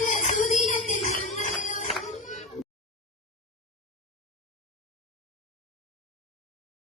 Yeah.